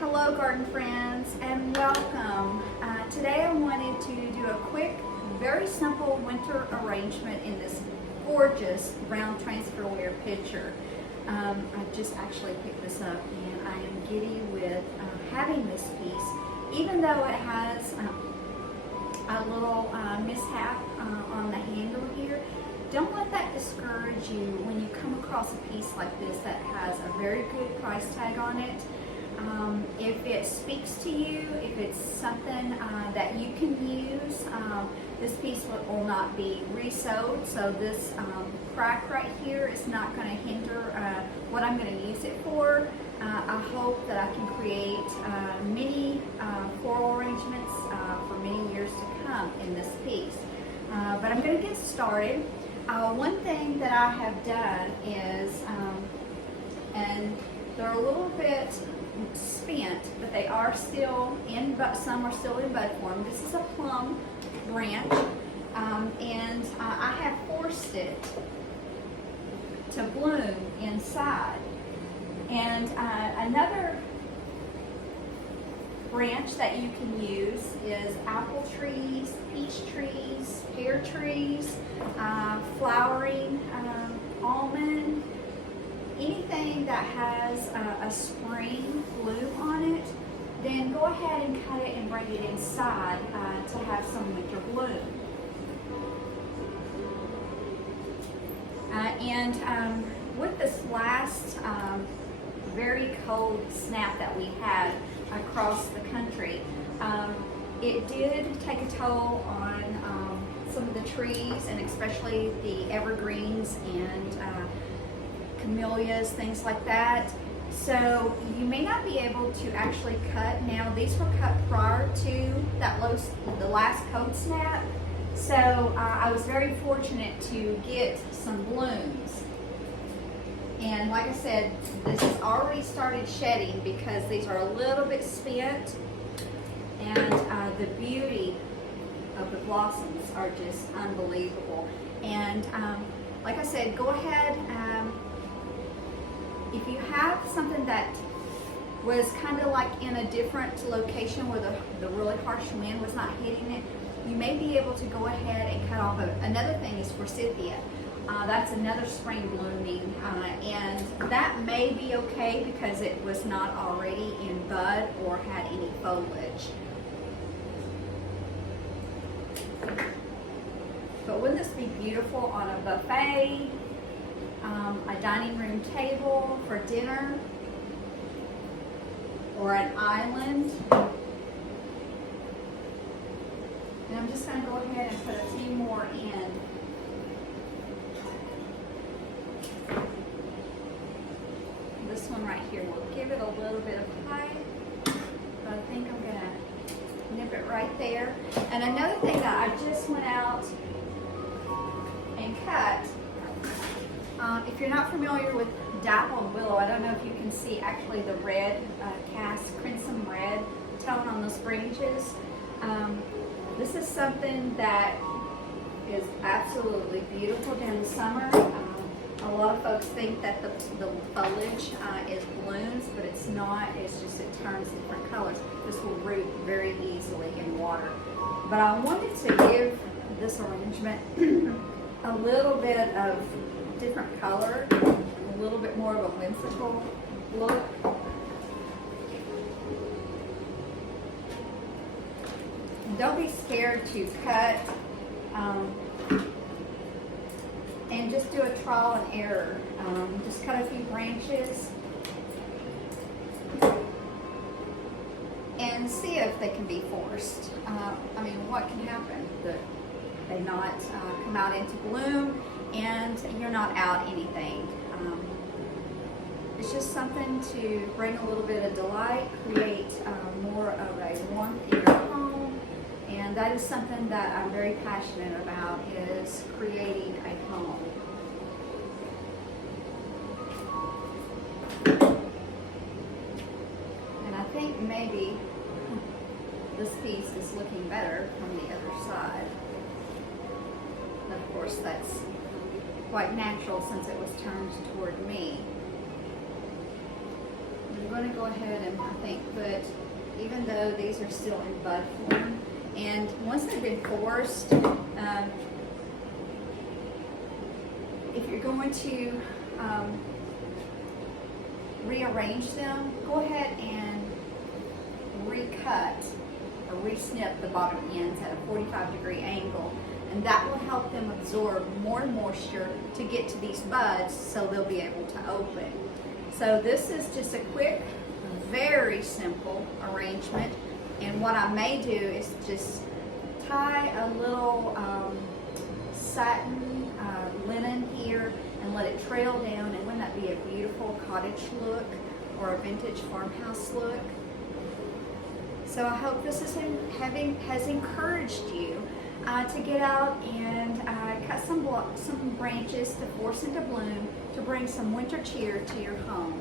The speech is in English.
Hello garden friends and welcome. Today I wanted to do a quick, very simple winter arrangement in this gorgeous brown transferware pitcher. I just actually picked this up and I am giddy with having this piece, even though it has a little mishap on the handle here. Don't let that discourage you when you come across a piece like this that has a very good price tag on it. If it speaks to you, if it's something that you can use, this piece will not be resewed, so this crack right here is not going to hinder what I'm going to use it for. I hope that I can create many floral arrangements for many years to come in this piece. But I'm going to get started. One thing that I have done is, and they're a little bit spent, but they are still in, but some are still in bud form. This is a plum branch, and I have forced it to bloom inside. And another branch that you can use is apple trees, peach trees, pear trees, flowering almond. Anything that has a spring bloom on it, then go ahead and cut it and bring it inside to have some winter bloom. And with this last very cold snap that we had across the country, it did take a toll on some of the trees, and especially the evergreens and camellias, things like that. So you may not be able to actually cut. Now these were cut prior to the last cold snap, so I was very fortunate to get some blooms. And like I said, this has already started shedding because these are a little bit spent, and the beauty of the blossoms are just unbelievable. And like I said, go ahead. If you have something that was kind of like in a different location where the really harsh wind was not hitting it, you may be able to go ahead and cut off. Another thing is forsythia. That's another spring blooming, and that may be okay because it was not already in bud or had any foliage. But wouldn't this be beautiful on a buffet? A dining room table for dinner, or an island. And I'm just going to go ahead and put a few more in. This one right here will give it a little bit of height, but I think I'm going to nip it right there. And another thing that I just went out and cut, if you're not familiar with dappled willow, I don't know if you can see actually the red cast crimson red tone on those branches. This is something that is absolutely beautiful during the summer. A lot of folks think that the foliage is blooms, but it's not. It's just it turns different colors. This will root very easily in water. But I wanted to give this arrangement a little bit of different color, a little bit more of a whimsical look. And don't be scared to cut, and just do a trial and error. Just cut a few branches and see if they can be forced. I mean, what can happen? They not come out into bloom, and you're not out anything. It's just something to bring a little bit of delight, create more of a warmth in your home, and that is something that I'm very passionate about, is creating a home. And I think maybe this piece is looking better from the other side. Of course, that's quite natural since it was turned toward me. I'm going to go ahead and I think put, even though these are still in bud form, and once they've been forced, if you're going to rearrange them, go ahead and recut or re-snip the bottom ends at a 45-degree angle, and that will help them absorb more moisture to get to these buds so they'll be able to open. So this is just a quick, very simple arrangement, and what I may do is just tie a little satin linen here and let it trail down, and wouldn't that be a beautiful cottage look or a vintage farmhouse look? So I hope this has encouraged you to get out and cut some branches to force into bloom to bring some winter cheer to your home.